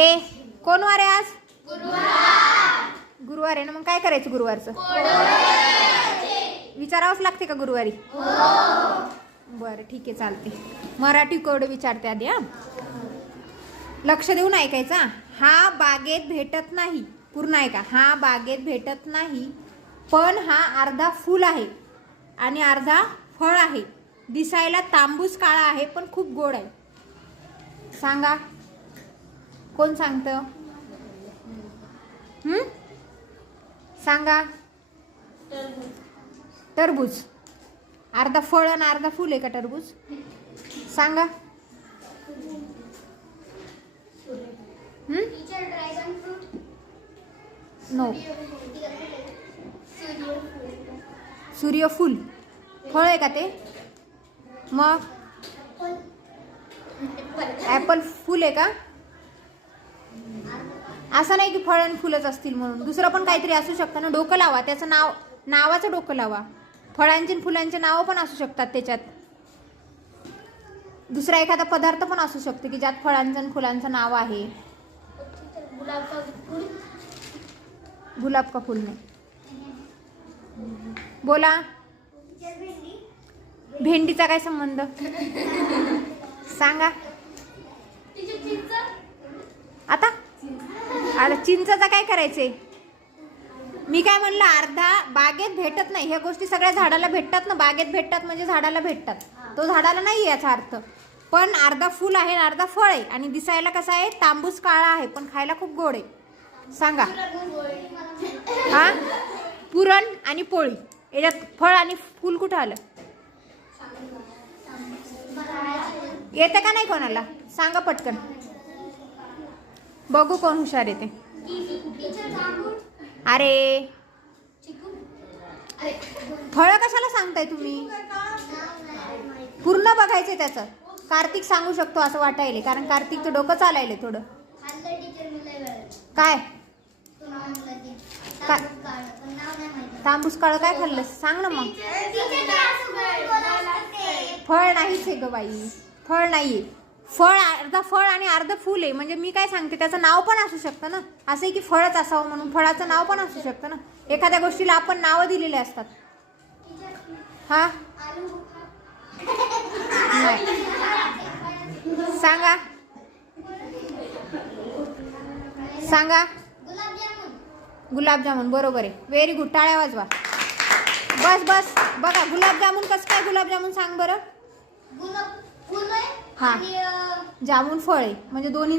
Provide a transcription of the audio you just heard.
ए कोण वार आहे आज? गुरुवार आहे ना, मग काय करायचं गुरुवारचं? विचारावंच लागते का गुरुवारी? बरं ठीक आहे, चालते. मराठी कोड विचारते आधी. हा, लक्ष देऊन ऐकायचा. हा बागेत भेटत नाही. पूर्ण ऐका. हा बागेत भेटत नाही, पण हा अर्धा फूल आहे आणि अर्धा फळ आहे. दिसायला तांबूस काळा आहे पण खूप गोड आहे. सांगा, कोण सांगतं? सांगा. टरबूज. अर्धा फळ आणि अर्धा फूल आहे का टरबूज? सांगा. नो. सूर्यफूल फळ आहे का ते? मग ऍपल फूल आहे का? असं नाही की फळ आणि फुलच असतील म्हणून, दुसरं पण काहीतरी असू शकतं ना. डोकं लावा, त्याचं नावाचं डोकं लावा. फळांची आणि फुलांचे नावं पण असू शकतात त्याच्यात. दुसरा एखादा पदार्थ पण असू शकतो की ज्यात फळांचं आणि फुलांचं नाव आहे. गुलाब का फूल नाही. बोला. भेंडीचा काय संबंध? सांगा आता. आता चिंचचा काय करायचंय? मी काय म्हणलं, अर्धा बागेत भेटत नाही. ह्या गोष्टी सगळ्या झाडाला भेटतात ना. बागेत भेटतात म्हणजे झाडाला भेटतात. तो झाडाला नाही याचा अर्थ. पण अर्धा फूल आहे आणि अर्धा फळ आहे आणि दिसायला कसा आहे? तांबूस काळा आहे पण खायला खूप गोड आहे. सांगा. हा, पुरण आणि पोळी. याच्यात फळ आणि फूल कुठं आलं? येते का नाही कोणाला? सांगा पटकन, बघू कोण हुशार येते. अरे फळ कशाला सांगताय तुम्ही? पूर्ण बघायचंय त्याचं. कार्तिक सांगू शकतो असं वाटायले, कारण कार्तिकचं डोकं चालायले थोडं. काय तांबूस काळ काय खाल्लं? सांग ना मग. फळ नाहीच आहे ग बाई, फळ नाहीये. फळ अर्धा फळ आणि अर्ध फूल आहे. म्हणजे मी काय सांगते, त्याचं नाव पण असू शकतं ना. असं आहे की फळच असावं म्हणून फळाचं नाव पण असू शकतं ना. एखाद्या गोष्टीला आपण नावं दिलेले असतात. हा, सांगा. सांगा. गुलाबजामुन बरोबर आहे. Very good. टाळ्या वाजवा. बस बस. बघा गुलाबजामुन कसं काय? गुलाबजामुन सांग बरं. हा, जामुन फळ आहे म्हणजे दोन्ही